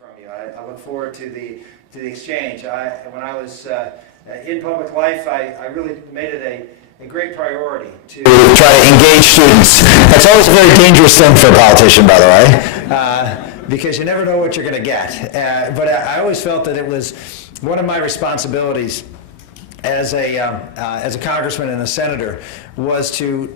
from you. I look forward to the exchange. When I was in public life, I really made it a great priority to try to engage students. That's always a very dangerous thing for a politician, by the way, because you never know what you're going to get. But I always felt that it was one of my responsibilities as a congressman and a senator was to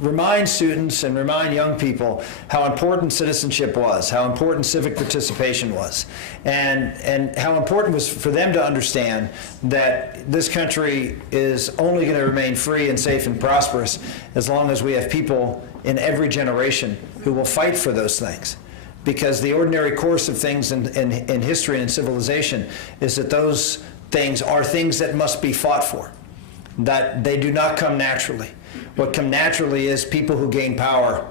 remind students and remind young people how important citizenship was, how important civic participation was, and how important it was for them to understand that this country is only going to remain free and safe and prosperous as long as we have people in every generation who will fight for those things. Because the ordinary course of things in history and in civilization is that those things are things that must be fought for, that they do not come naturally. What come naturally is people who gain power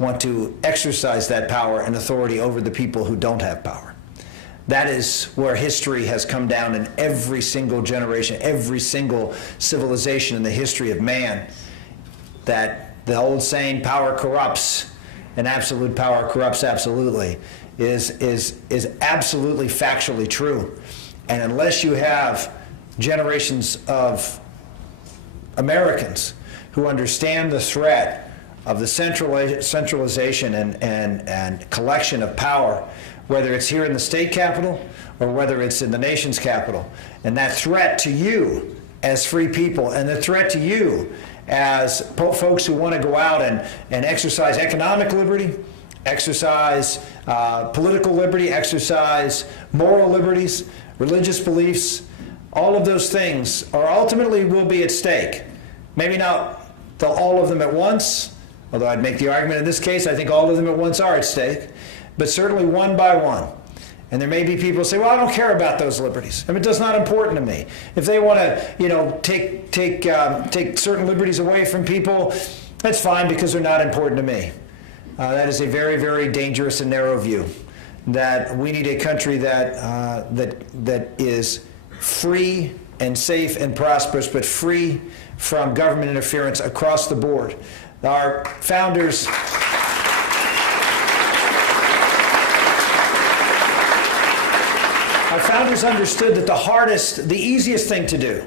want to exercise that power and authority over the people who don't have power. That is where history has come down in every single generation, every single civilization in the history of man, that the old saying, power corrupts, and absolute power corrupts absolutely, is absolutely factually true. And unless you have generations of Americans who understand the threat of the centralization and collection of power, whether it's here in the state capitol or whether it's in the nation's capital, and that threat to you as free people and the threat to you as folks who want to go out and exercise economic liberty, exercise political liberty, exercise moral liberties, religious beliefs, all of those things are ultimately will be at stake. Maybe not all of them at once, although I'd make the argument in this case, I think all of them at once are at stake, but certainly one by one. And there may be people who say, well, I don't care about those liberties. I mean, it's not important to me. If they want to, take certain liberties away from people, that's fine because they're not important to me. That is a very, very dangerous and narrow view. That we need a country that is free and safe and prosperous, but free from government interference across the board. Our founders understood that the easiest thing to do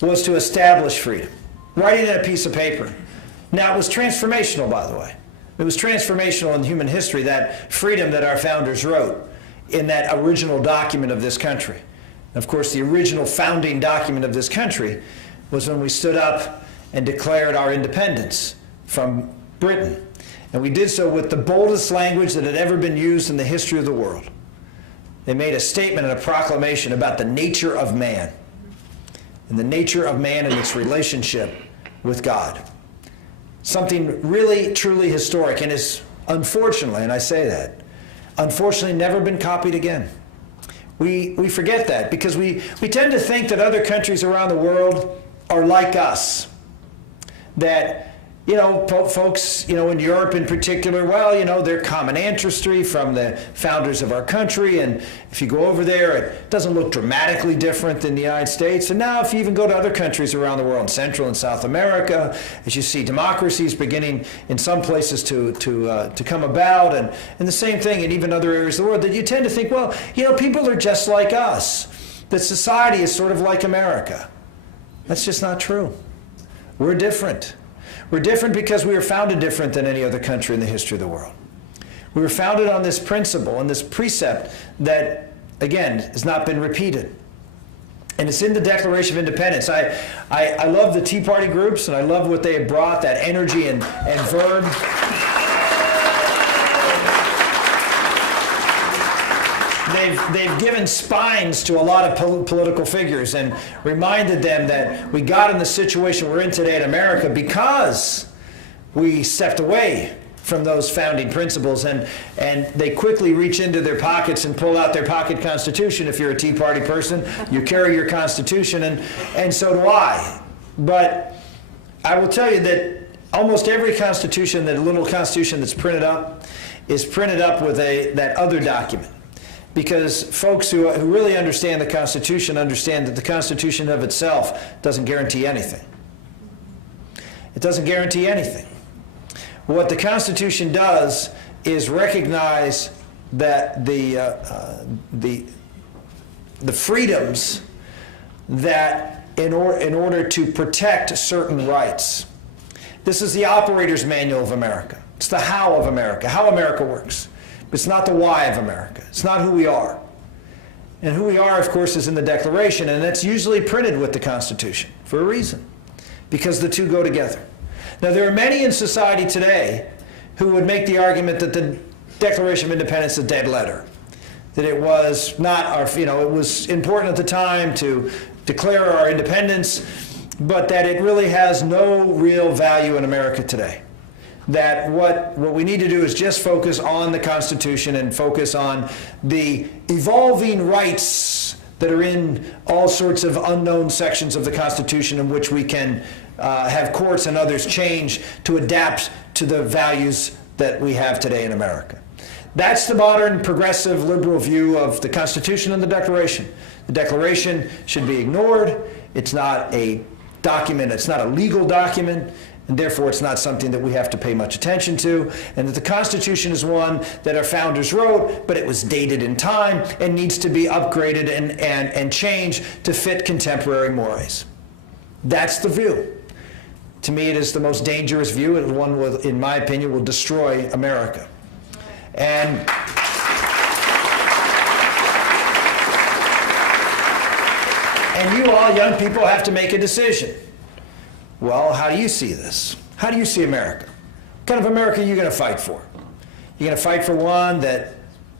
was to establish freedom, writing it on a piece of paper. Now, it was transformational, by the way. It was transformational in human history, that freedom that our founders wrote in that original document of this country. Of course, the original founding document of this country was when we stood up and declared our independence from Britain. And we did so with the boldest language that had ever been used in the history of the world. They made a statement and a proclamation about the nature of man, and the nature of man and its relationship with God. Something really, truly historic, and is unfortunately, and I say that, unfortunately never been copied again. We forget that because we tend to think that other countries around the world are like us. That, folks, in Europe in particular, well, they're common ancestry from the founders of our country, and if you go over there, it doesn't look dramatically different than the United States. And now if you even go to other countries around the world, in Central and South America, as you see democracies beginning in some places to come about, and the same thing in even other areas of the world, that you tend to think, well, people are just like us, that society is sort of like America. That's just not true. We're different. We're different because we were founded different than any other country in the history of the world. We were founded on this principle and this precept that, again, has not been repeated. And it's in the Declaration of Independence. I love the Tea Party groups, and I love what they have brought, that energy and verve. They've given spines to a lot of political figures and reminded them that we got in the situation we're in today in America because we stepped away from those founding principles, and they quickly reach into their pockets and pull out their pocket constitution. If you're a Tea Party person, you carry your constitution, and so do I. But I will tell you that almost every constitution, that little constitution that's printed up, is printed up with that other document. Because folks who really understand the Constitution understand that the Constitution of itself doesn't guarantee anything. It doesn't guarantee anything. What the Constitution does is recognize that the freedoms that in order to protect certain rights. This is the operator's manual of America. It's the how of America, how America works. It's not the why of America. It's not who we are. And who we are, of course, is in the Declaration, and that's usually printed with the Constitution for a reason, because the two go together. Now, there are many in society today who would make the argument that the Declaration of Independence is a dead letter, that it was not our, it was important at the time to declare our independence, but that it really has no real value in America today. That what we need to do is just focus on the Constitution and focus on the evolving rights that are in all sorts of unknown sections of the Constitution in which we can have courts and others change to adapt to the values that we have today in America. That's the modern, progressive, liberal view of the Constitution and the Declaration. The Declaration should be ignored. It's not a document, it's not a legal document, and therefore it's not something that we have to pay much attention to, and that the Constitution is one that our founders wrote, but it was dated in time and needs to be upgraded and changed to fit contemporary mores. That's the view. To me, it is the most dangerous view, and one, in my opinion, will destroy America. And you all, young people, have to make a decision. Well, how do you see this? How do you see America? What kind of America are you going to fight for? You're going to fight for one that,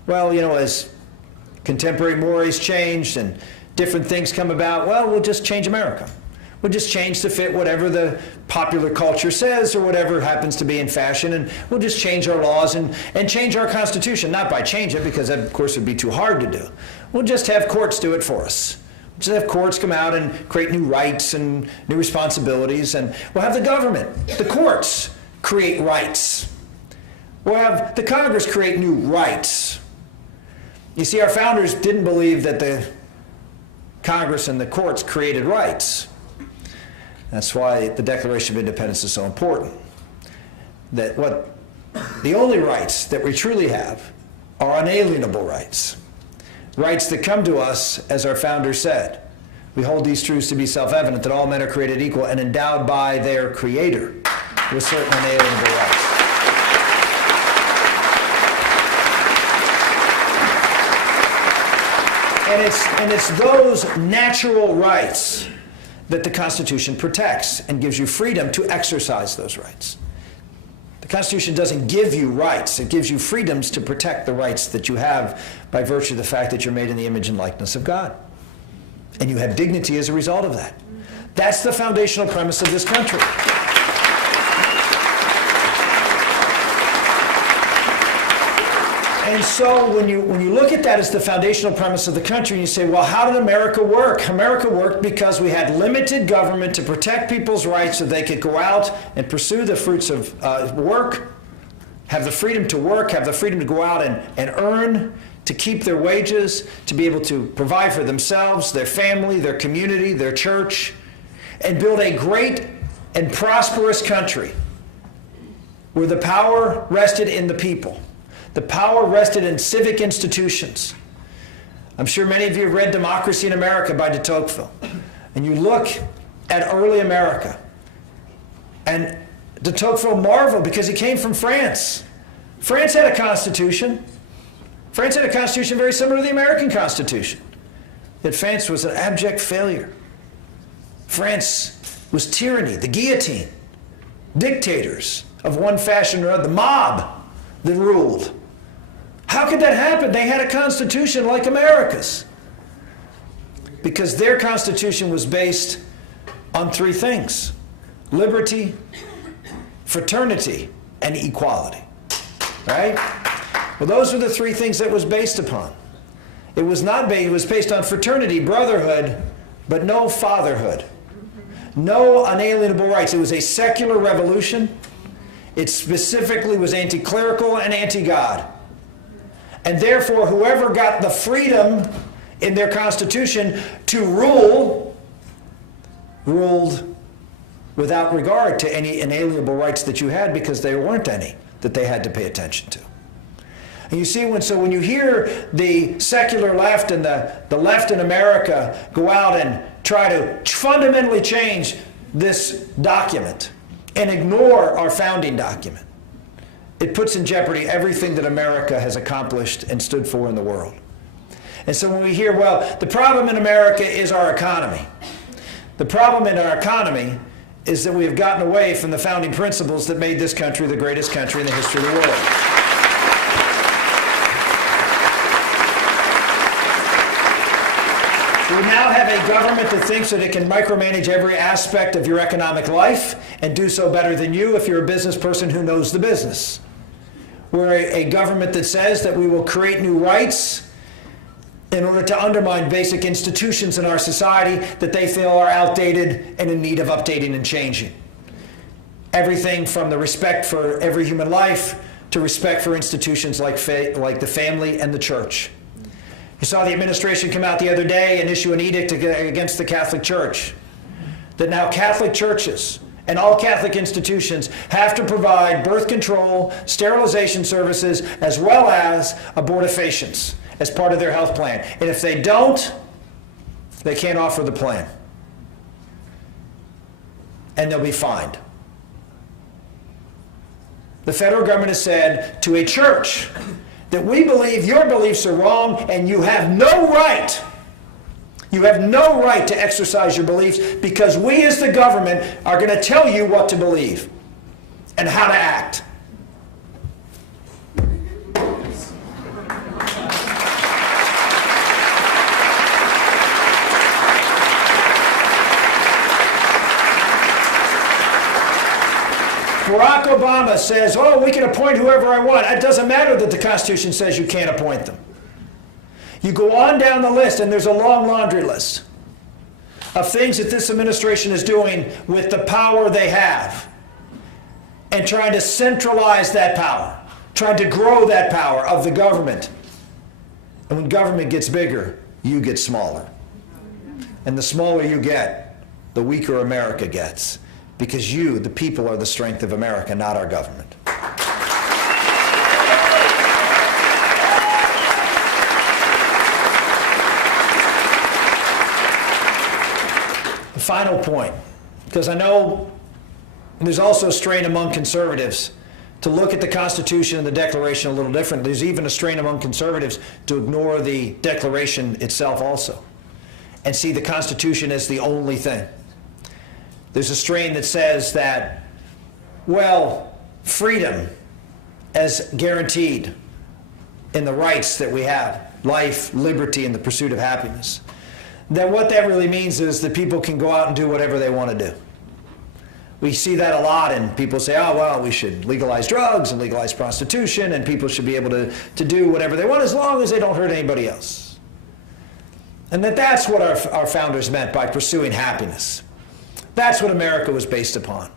well, as contemporary mores changed and different things come about, well, we'll just change America. We'll just change to fit whatever the popular culture says or whatever happens to be in fashion, and we'll just change our laws and change our Constitution, not by change it, because that, of course, would be too hard to do. We'll just have courts do it for us. We'll just have courts come out and create new rights and new responsibilities, and we'll have the government, the courts, create rights. We'll have the Congress create new rights. You see, our founders didn't believe that the Congress and the courts created rights. That's why the Declaration of Independence is so important. That the only rights that we truly have are unalienable rights. Rights that come to us, as our founders said. We hold these truths to be self-evident, that all men are created equal and endowed by their Creator with certain unalienable rights. And it's those natural rights that the Constitution protects and gives you freedom to exercise those rights. The Constitution doesn't give you rights. It gives you freedoms to protect the rights that you have by virtue of the fact that you're made in the image and likeness of God. And you have dignity as a result of that. That's the foundational premise of this country. And so when you look at that as the foundational premise of the country, and you say, well, how did America work? America worked because we had limited government to protect people's rights so they could go out and pursue the fruits of work, have the freedom to work, have the freedom to go out and earn, to keep their wages, to be able to provide for themselves, their family, their community, their church, and build a great and prosperous country where the power rested in the people. The power rested in civic institutions. I'm sure many of you have read Democracy in America by de Tocqueville. And you look at early America. And de Tocqueville marveled because he came from France. France had a constitution. France had a constitution very similar to the American Constitution. Yet France was an abject failure. France was tyranny, the guillotine, dictators of one fashion or another, the mob that ruled. How could that happen? They had a constitution like America's. Because their constitution was based on three things: liberty, fraternity, and equality. Right? Well, those were the three things that it was based upon. It was based on fraternity, brotherhood, but no fatherhood. No unalienable rights. It was a secular revolution. It specifically was anti-clerical and anti-God. And therefore, whoever got the freedom in their constitution to rule, ruled without regard to any inalienable rights that you had, because there weren't any that they had to pay attention to. And you see, when you hear the secular left and the left in America go out and try to fundamentally change this document and ignore our founding document, it puts in jeopardy everything that America has accomplished and stood for in the world. And so when we hear, well, the problem in America is our economy. The problem in our economy is that we have gotten away from the founding principles that made this country the greatest country in the history of the world. We now have a government that thinks that it can micromanage every aspect of your economic life and do so better than you if you're a business person who knows the business. We're a government that says that we will create new rights in order to undermine basic institutions in our society that they feel are outdated and in need of updating and changing. Everything from the respect for every human life to respect for institutions like the family and the church. You saw the administration come out the other day and issue an edict against the Catholic Church, that now Catholic churches and all Catholic institutions have to provide birth control, sterilization services, as well as abortifacients as part of their health plan. And if they don't, they can't offer the plan. And they'll be fined. The federal government has said to a church that we believe your beliefs are wrong and you have no right to exercise your beliefs because we as the government are going to tell you what to believe and how to act. Barack Obama says, oh, we can appoint whoever I want. It doesn't matter that the Constitution says you can't appoint them. You go on down the list, and there's a long laundry list of things that this administration is doing with the power they have and trying to centralize that power, trying to grow that power of the government. And when government gets bigger, you get smaller. And the smaller you get, the weaker America gets. Because you, the people, are the strength of America, not our government. The final point, because I know there's also a strain among conservatives to look at the Constitution and the Declaration a little different. There's even a strain among conservatives to ignore the Declaration itself also and see the Constitution as the only thing. There's a strain that says that, well, freedom as guaranteed in the rights that we have, life, liberty, and the pursuit of happiness, then what that really means is that people can go out and do whatever they want to do. We see that a lot, and people say, oh, well, we should legalize drugs and legalize prostitution, and people should be able to do whatever they want as long as they don't hurt anybody else. And that's what our founders meant by pursuing happiness. That's what America was based upon.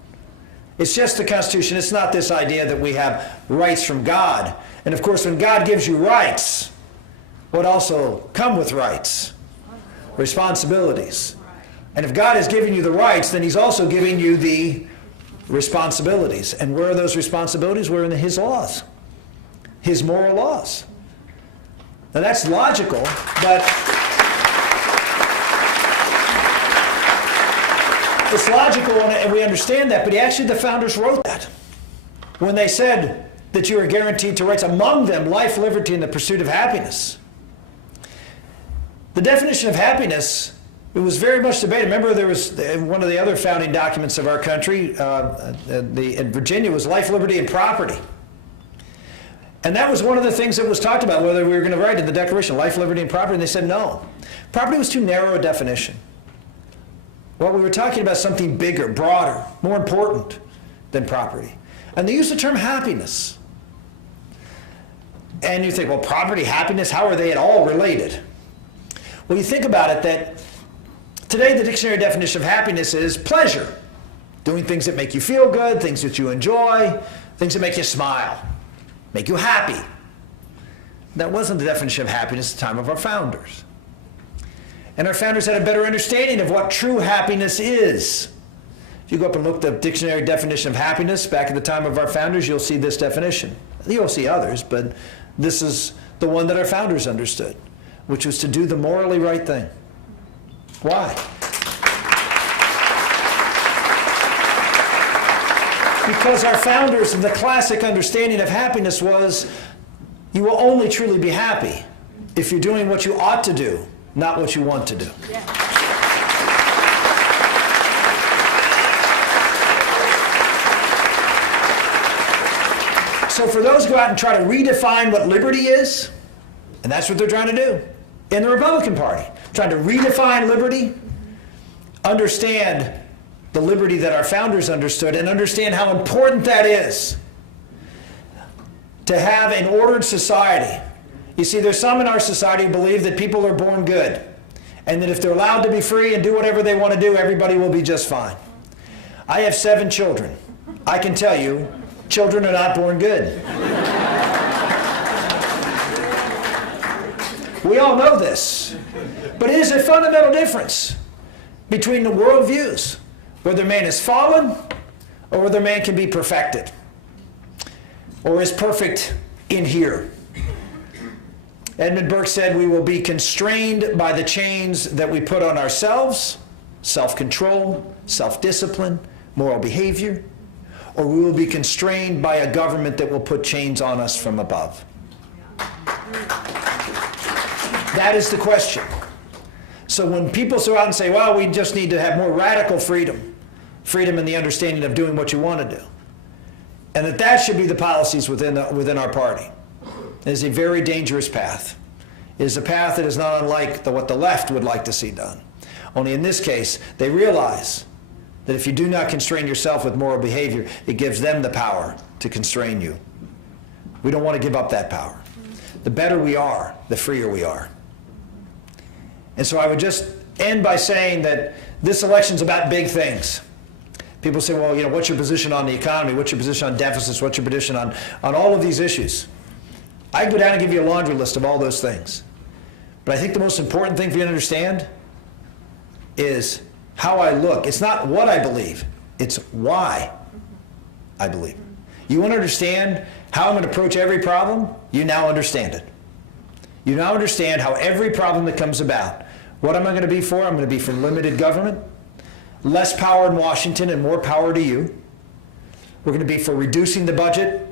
It's just the Constitution. It's not this idea that we have rights from God. And of course, when God gives you rights, what also come with rights? Responsibilities. And if God is giving you the rights, then He's also giving you the responsibilities. And where are those responsibilities? We're in His laws, His moral laws. Now that's logical, but it's logical and we understand that, but actually the founders wrote that when they said that you are guaranteed to rights, among them life, liberty, and the pursuit of happiness. The definition of happiness, it was very much debated. Remember, there was one of the other founding documents of our country, in Virginia, was life, liberty, and property. And that was one of the things that was talked about, whether we were going to write in the Declaration, life, liberty, and property, and they said no. Property was too narrow a definition. Well, we were talking about something bigger, broader, more important than property. And they used the term happiness. And you think, well, property, happiness, how are they at all related? Well, you think about it that today the dictionary definition of happiness is pleasure. Doing things that make you feel good, things that you enjoy, things that make you smile, make you happy. That wasn't the definition of happiness at the time of our founders. And our founders had a better understanding of what true happiness is. If you go up and look the dictionary definition of happiness back at the time of our founders, you'll see this definition. You'll see others, but this is the one that our founders understood, which was to do the morally right thing. Why? Because our founders, the classic understanding of happiness was, you will only truly be happy if you're doing what you ought to do, not what you want to do. Yeah. So for those who go out and try to redefine what liberty is, and that's what they're trying to do in the Republican Party, trying to redefine liberty, understand the liberty that our founders understood and understand how important that is to have an ordered society. You see, there's some in our society who believe that people are born good and that if they're allowed to be free and do whatever they want to do, everybody will be just fine. I have 7 children. I can tell you, children are not born good. We all know this. But it is a fundamental difference between the worldviews, whether man is fallen or whether man can be perfected or is perfect in here. Edmund Burke said, we will be constrained by the chains that we put on ourselves, self-control, self-discipline, moral behavior, or we will be constrained by a government that will put chains on us from above. That is the question. So when people go out and say, well, we just need to have more radical freedom, freedom in the understanding of doing what you want to do, and that should be the policies within our party, it is a very dangerous path. It is a path that is not unlike what the left would like to see done. Only in this case, they realize that if you do not constrain yourself with moral behavior, it gives them the power to constrain you. We don't want to give up that power. The better we are, the freer we are. And so I would just end by saying that this election's about big things. People say, well, what's your position on the economy? What's your position on deficits? What's your position on all of these issues? I can go down and give you a laundry list of all those things. But I think the most important thing for you to understand is how I look. It's not what I believe, it's why I believe. You want to understand how I'm going to approach every problem? You now understand it. You now understand how every problem that comes about, what am I going to be for? I'm going to be for limited government, less power in Washington and more power to you. We're going to be for reducing the budget.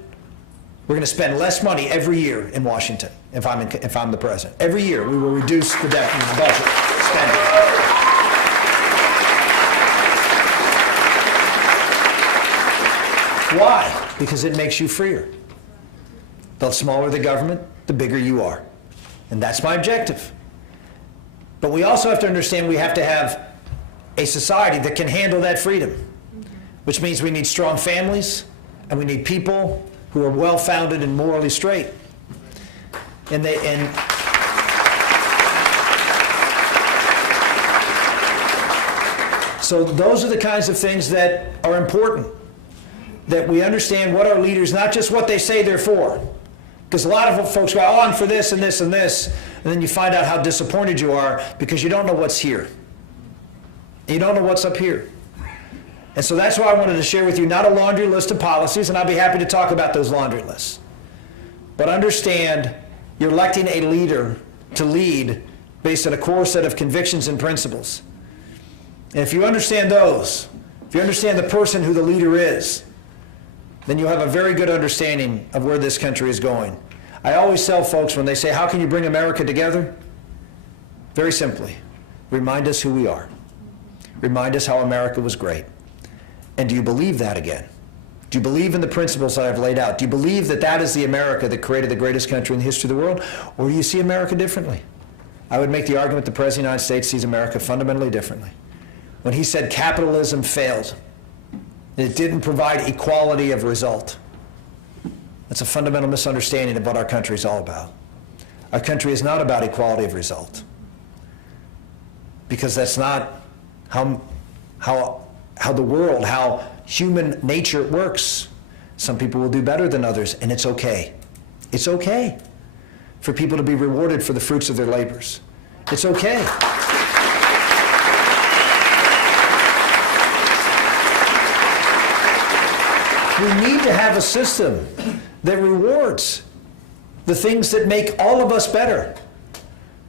We're going to spend less money every year in Washington if I'm the president. Every year we will reduce the budget spending. Why? Because it makes you freer. The smaller the government, the bigger you are. And that's my objective. But we also have to understand we have to have a society that can handle that freedom, which means we need strong families and we need people who are well-founded and morally straight. So those are the kinds of things that are important, that we understand what our leaders, not just what they say they're for. Because a lot of folks go, oh, I'm for this and this and this, and then you find out how disappointed you are because you don't know what's here. You don't know what's up here. And so that's why I wanted to share with you not a laundry list of policies, and I'll be happy to talk about those laundry lists. But understand you're electing a leader to lead based on a core set of convictions and principles. And if you understand those, if you understand the person who the leader is, then you'll have a very good understanding of where this country is going. I always tell folks when they say, how can you bring America together? Very simply, remind us who we are. Remind us how America was great. And do you believe that again? Do you believe in the principles that I've laid out? Do you believe that that is the America that created the greatest country in the history of the world? Or do you see America differently? I would make the argument the President of the United States sees America fundamentally differently. When he said capitalism failed, it didn't provide equality of result. That's a fundamental misunderstanding of what our country is all about. Our country is not about equality of result, because that's not how the world, how human nature works. Some people will do better than others, and it's okay. It's okay for people to be rewarded for the fruits of their labors. It's okay. We need to have a system that rewards the things that make all of us better.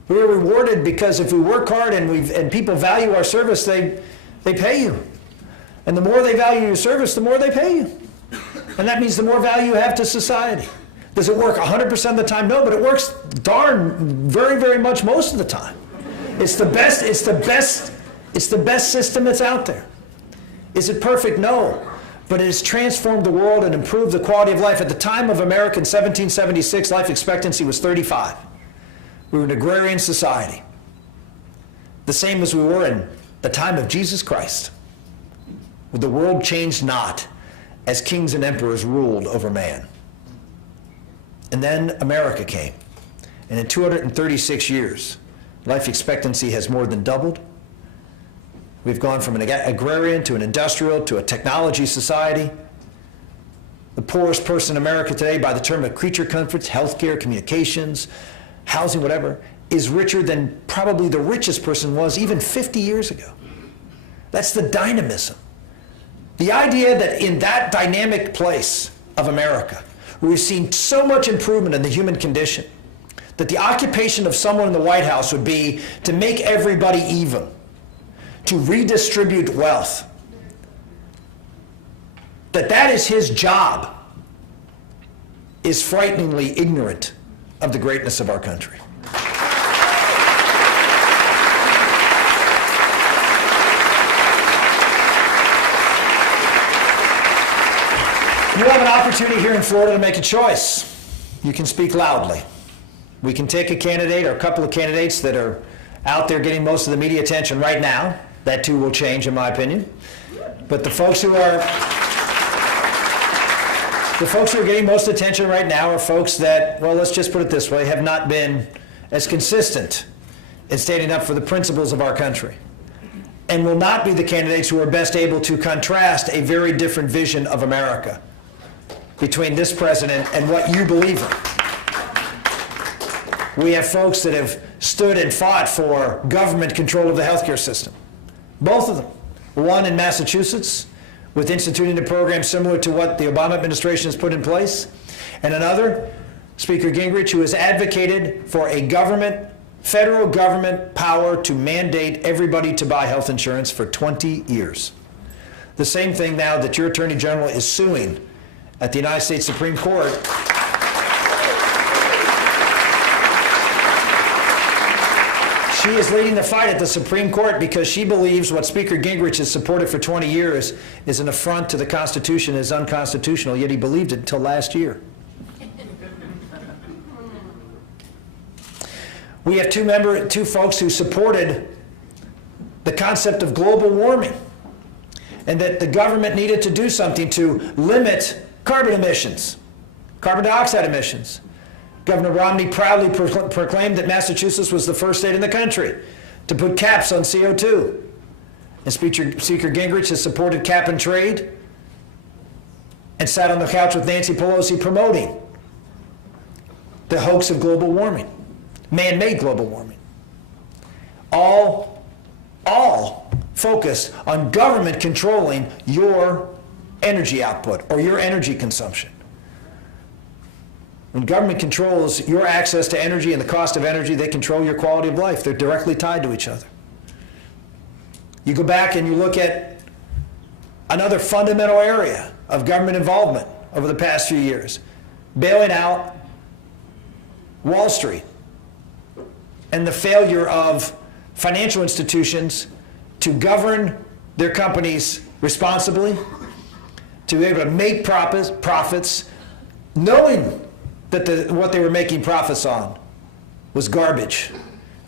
We are rewarded because if we work hard and people value our service, they pay you. And the more they value your service, the more they pay you. And that means the more value you have to society. Does it work 100% of the time? No, but it works very, very much most of the time. It's the best system that's out there. Is it perfect? No. But it has transformed the world and improved the quality of life. At the time of America in 1776, life expectancy was 35. We were an agrarian society. The same as we were in the time of Jesus Christ. The world changed not as kings and emperors ruled over man. And then America came. And in 236 years, life expectancy has more than doubled. We've gone from an agrarian to an industrial to a technology society. The poorest person in America today, by the term of creature comforts, healthcare, communications, housing, whatever, is richer than probably the richest person was even 50 years ago. That's the dynamism. The idea that in that dynamic place of America, where we've seen so much improvement in the human condition, that the occupation of someone in the White House would be to make everybody even, to redistribute wealth, that is his job, is frighteningly ignorant of the greatness of our country. You have an opportunity here in Florida to make a choice. You can speak loudly. We can take a candidate or a couple of candidates that are out there getting most of the media attention right now. That too will change, in my opinion. But the folks who are getting most attention right now are folks that, well, let's just put it this way, have not been as consistent in standing up for the principles of our country, and will not be the candidates who are best able to contrast a very different vision of America between this president and what you believe in. We have folks that have stood and fought for government control of the healthcare system. Both of them. One in Massachusetts, with instituting a program similar to what the Obama administration has put in place, and another, Speaker Gingrich, who has advocated for a federal government power to mandate everybody to buy health insurance for 20 years. The same thing now that your Attorney General is suing at the United States Supreme Court. She is leading the fight at the Supreme Court because she believes what Speaker Gingrich has supported for 20 years is an affront to the Constitution, is unconstitutional, yet he believed it until last year. We have two folks who supported the concept of global warming and that the government needed to do something to limit carbon emissions, carbon dioxide emissions. Governor Romney proudly proclaimed that Massachusetts was the first state in the country to put caps on CO2. And Speaker Gingrich has supported cap and trade and sat on the couch with Nancy Pelosi promoting the hoax of global warming, man-made global warming. All focused on government controlling your energy output or your energy consumption. When government controls your access to energy and the cost of energy, they control your quality of life. They're directly tied to each other. You go back and you look at another fundamental area of government involvement over the past few years, bailing out Wall Street and the failure of financial institutions to govern their companies responsibly, to be able to make profits, knowing that what they were making profits on was garbage.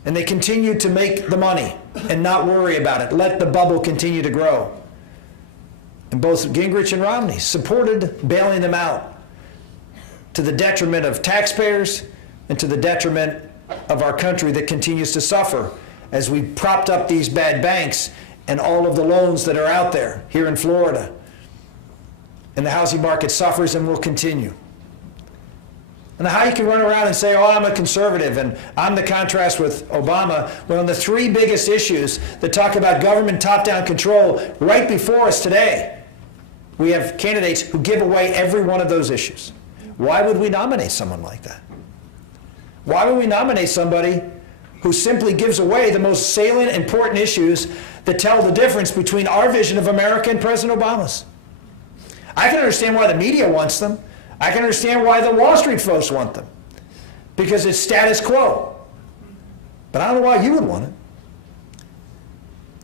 And they continued to make the money and not worry about it. Let the bubble continue to grow. And both Gingrich and Romney supported bailing them out to the detriment of taxpayers and to the detriment of our country that continues to suffer as we propped up these bad banks and all of the loans that are out there here in Florida. And the housing market suffers and will continue. And how you can run around and say, oh, I'm a conservative and I'm the contrast with Obama, when on the three biggest issues that talk about government top-down control right before us today, we have candidates who give away every one of those issues. Why would we nominate someone like that? Why would we nominate somebody who simply gives away the most salient, important issues that tell the difference between our vision of America and President Obama's? I can understand why the media wants them. I can understand why the Wall Street folks want them, because it's status quo. But I don't know why you would want it.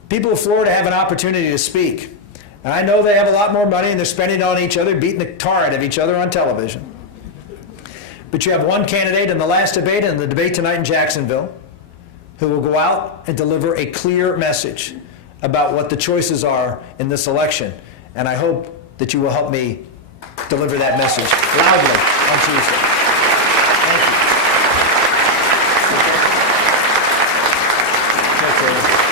People of Florida have an opportunity to speak. And I know they have a lot more money and they're spending it on each other, beating the tar out of each other on television. But you have one candidate in the last debate and the debate tonight in Jacksonville who will go out and deliver a clear message about what the choices are in this election. And I hope that you will help me deliver that message loudly on Tuesday. Thank you.